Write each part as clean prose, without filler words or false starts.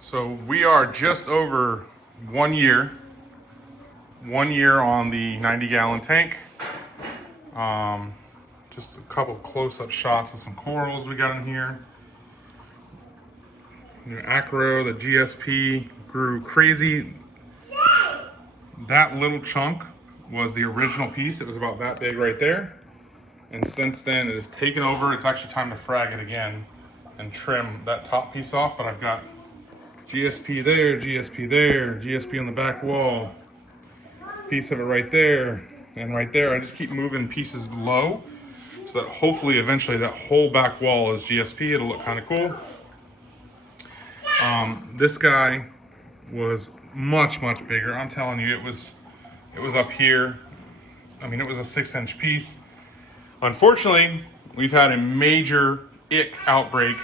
So we are just over 1 year. 1 year on the 90-gallon tank. Just a couple close-up shots of some corals we got in here. New acro, the GSP grew crazy. That little chunk was the original piece. It was about that big right there. And since then it has taken over. It's actually time to frag it again and trim that top piece off. But I've got GSP there, GSP there, GSP on the back wall, piece of it right there, and right there. I just keep moving pieces low so that hopefully eventually that whole back wall is GSP. It'll look kind of cool. This guy was much bigger. I'm telling you, it was up here. I mean, it was a 6-inch piece. Unfortunately, we've had a major ick outbreak,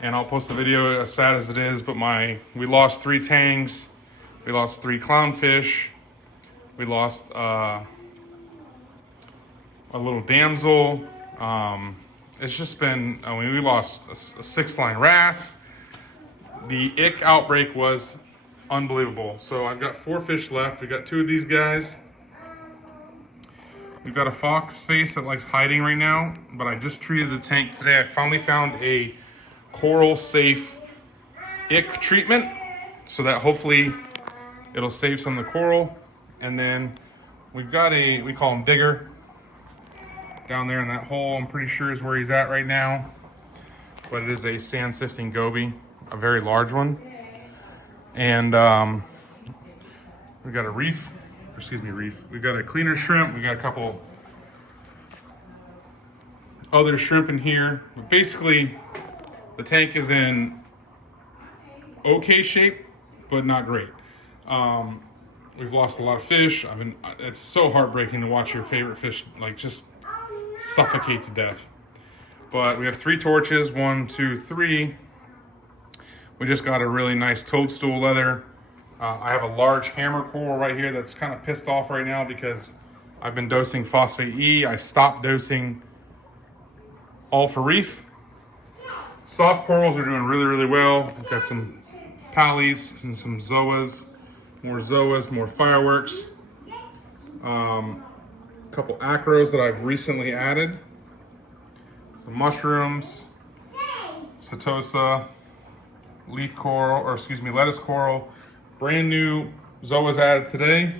and I'll post the video as sad as it is, but we lost 3 tangs, we lost 3 clownfish, we lost a little damsel. It's just been, we lost a 6-line wrasse. The ick outbreak was unbelievable. So I've got 4 fish left. We got 2 of these guys. We've got a fox face that likes hiding right now, but I just treated the tank today. I finally found a coral safe ick treatment so that hopefully it'll save some of the coral. And then we've got we call him Digger, down there in that hole. I'm pretty sure is where he's at right now, but it is a sand sifting goby, a very large one. And we got a reef. We got a cleaner shrimp. We got a couple other shrimp in here. But basically, the tank is in okay shape, but not great. We've lost a lot of fish. It's so heartbreaking to watch your favorite fish like just suffocate to death. But we have 3 torches, 1, 2, 3. We just got a really nice toadstool leather. I have a large hammer coral right here that's kind of pissed off right now because I've been dosing phosphate E. I stopped dosing all for reef. Soft corals are doing really well. We've got some pallies and some zoas, more fireworks. A couple acros that I've recently added. Some mushrooms, setosa, lettuce coral. Brand new zoas added today.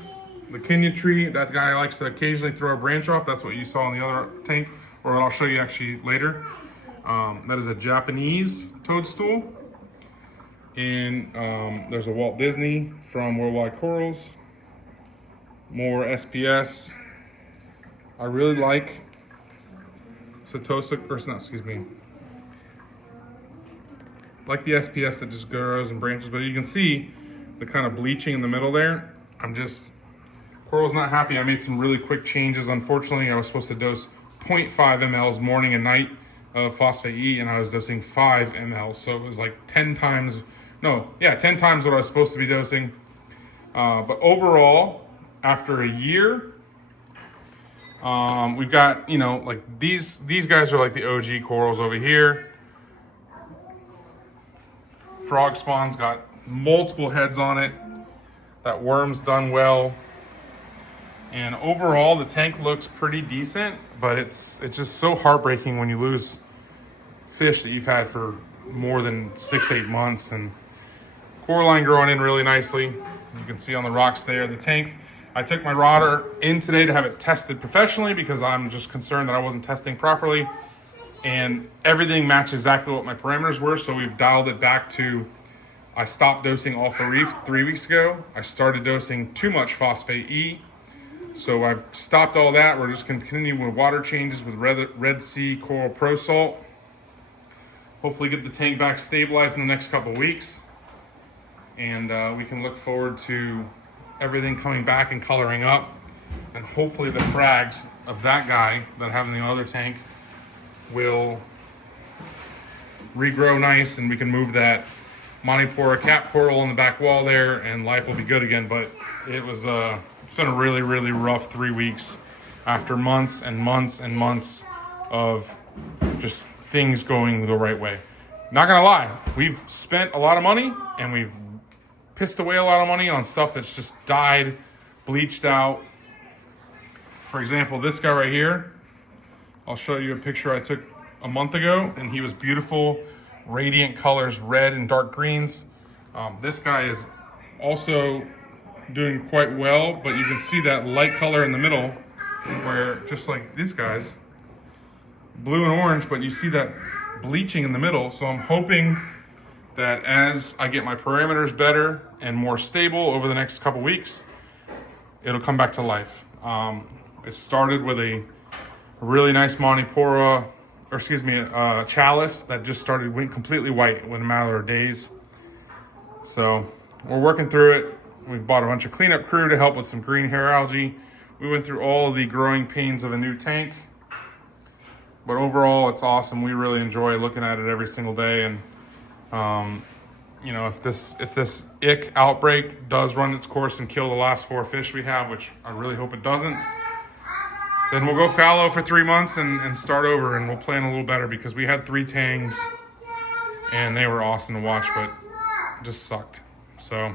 The Kenya tree, that guy likes to occasionally throw a branch off. That's what you saw in the other tank, or I'll show you actually later. That is a Japanese toadstool. And there's a Walt Disney from Worldwide Corals. More SPS. I really like like the SPS that just grows and branches, but you can see the kind of bleaching in the middle there. Coral's not happy. I made some really quick changes. Unfortunately, I was supposed to dose 0.5 mLs morning and night of phosphate E, and I was dosing 5 mLs. So it was like 10 times what I was supposed to be dosing. But overall, after a year, we've got, like these guys are like the OG corals over here. Frog spawn's got multiple heads on it. That worm's done well. And overall, the tank looks pretty decent, but it's just so heartbreaking when you lose fish that you've had for more than 6-8 months. And coralline growing in really nicely. You can see on the rocks there. The tank, I took my rodder in today to have it tested professionally because I'm just concerned that I wasn't testing properly. And everything matched exactly what my parameters were, so we've dialed it back to, I stopped dosing Alpha Reef 3 weeks ago. I started dosing too much phosphate E. So I've stopped all that. We're just continuing with water changes with Red Sea Coral Pro Salt. Hopefully get the tank back stabilized in the next couple weeks. And we can look forward to everything coming back and coloring up. And hopefully the frags of that guy that I have in the other tank will regrow nice, and we can move that Montipora cap coral on the back wall there, and life will be good again. But it's been a really rough 3 weeks after months and months and months of just things going the right way. not gonna lie, we've spent a lot of money and we've pissed away a lot of money on stuff that's just died, bleached out. For example, this guy right here, I'll show you a picture I took a month ago, and he was beautiful, radiant colors, red and dark greens. This guy is also doing quite well, but you can see that light color in the middle where, just like these guys, blue and orange, but you see that bleaching in the middle. So I'm hoping that as I get my parameters better and more stable over the next couple weeks, it'll come back to life. It started with a really nice chalice that just went completely white in a matter of days. So we're working through it. We bought a bunch of cleanup crew to help with some green hair algae. We went through all of the growing pains of a new tank. But overall, it's awesome. We really enjoy looking at it every single day. And, you know, if this ick outbreak does run its course and kill the last 4 fish we have, which I really hope it doesn't, then we'll go fallow for 3 months and start over, and we'll plan a little better, because we had 3 tangs and they were awesome to watch, but it just sucked. So